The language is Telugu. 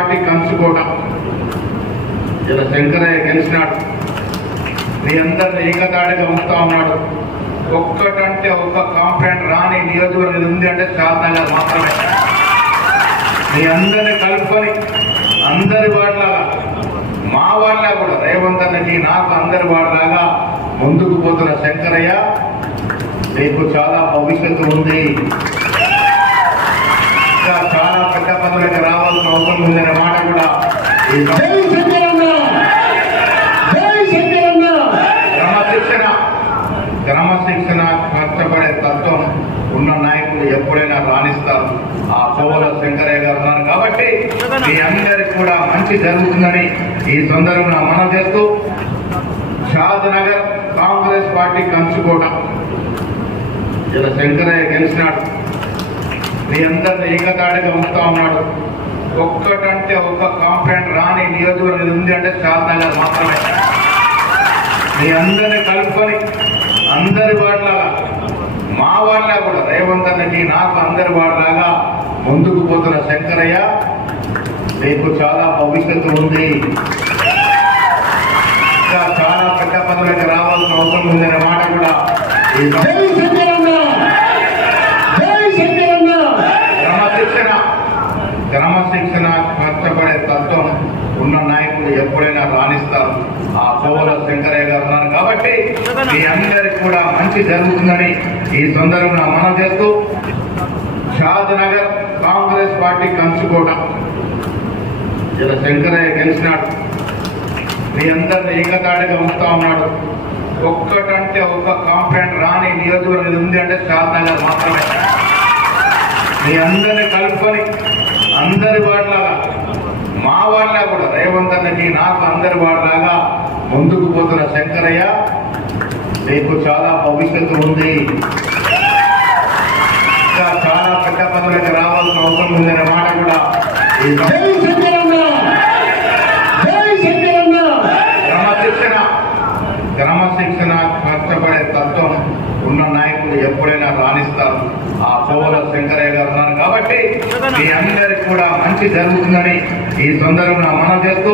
పార్టీ కంచుకోట ఇలా శంకరయ్య గెలిచినాడు. మీ అందరిని ఏకతాడిగా ఉంచుతా ఉన్నాడు. ఒక్కటంటే ఒక్క కాంప్లైంట్ రాని నియోజకవర్గం ఉంది అంటే శాసనగర్ మాత్రమే. మీ అందరిని కలుపుకొని అందరి వాడిలాగా మా వాళ్ళ కూడా రేవంత్ అన్నకి నాకు అందరి వాడిలాగా ముందుకు పోతున్న శంకరయ్య రేపు చాలా భవిష్యత్తు ఉంది. ఇంకా చాలా పెద్ద పదవులకు రావాల్సిన అవసరం ఉందనే మాట కూడా క్రమశిక్షణ కష్టపడే తత్వం ఉన్న నాయకులు ఎప్పుడైనా రాణిస్తారు. ఆ కోవల శంకరయ్య గారు ఉన్నారు కాబట్టి మీ అందరికి కూడా మంచి జరుగుతుందని ఈ సందర్భంగా మనం చేస్తూ షాద్ నగర్ కాంగ్రెస్ పార్టీ కంచుకోట ఇలా శంకరయ్య గెలిచినాడు. మీ అందరిని ఏకతాడిగా ఉంచుతా ఉన్నాడు. ఒక్కటంటే ఒక్క కాంప్లైంట్ రాని నియోజకవర్గం ఉంది అంటే షాద్ నగర్ మాత్రమే. మీ అందరిని కలుపుకొని అందరి వాడిలాగా మా వాళ్ళ కూడా రేవంత్ అన్నకి నాకు అందరి వాడిలాగా ముందుకు పోతున్న శంకరయ్య రేపు చాలా భవిష్యత్తు ఉంది. ఇంకా చాలా పెద్ద పదవులకు రావాల్సిన అవసరం ఉందనే మాట కూడా క్రమశిక్షణ కష్టపడే తత్వం ఉన్న నాయకులు ఎప్పుడైనా రాణిస్తారు. ఆ కోవల శంకరయ్య గారు ఉన్నారు కాబట్టి మీ అందరికి కూడా మంచి జరుగుతుందని ఈ సందర్భంగా మనం చేస్తూ షాద్ నగర్ కాంగ్రెస్ పార్టీ కంచుకోట ఇలా శంకరయ్య గెలిచినాడు. మీ అందరిని ఏకతాడిగా ఉంచుతా ఉన్నాడు. ఒక్కటంటే ఒక్క కాంప్లైంట్ రాని నియోజకవర్గం ఉంది అంటే షాద్ నగర్ మాత్రమే. మీ అందరిని కలుపుకొని అందరి వాడిలాగా మా వాళ్ళ కూడా రేవంత్ అన్నకి నాకు అందరి వాడిలాగా ముందుకు పోతున్న శంకరయ్య రేపు చాలా భవిష్యత్తు ఉంది. ఇంకా చాలా పెద్ద పదవులకు రావాల్సిన అవసరం ఉందనే మాట కూడా క్రమశిక్షణ కష్టపడే తత్వం ఉన్న నాయకులు ఎప్పుడైనా రాణిస్తారు. ఆ కోవల శంకరయ్య గారు ఉన్నారు కాబట్టి మీ అందరికి కూడా మంచి జరుగుతుందని ఈ సందర్భంగా మనం చేస్తూ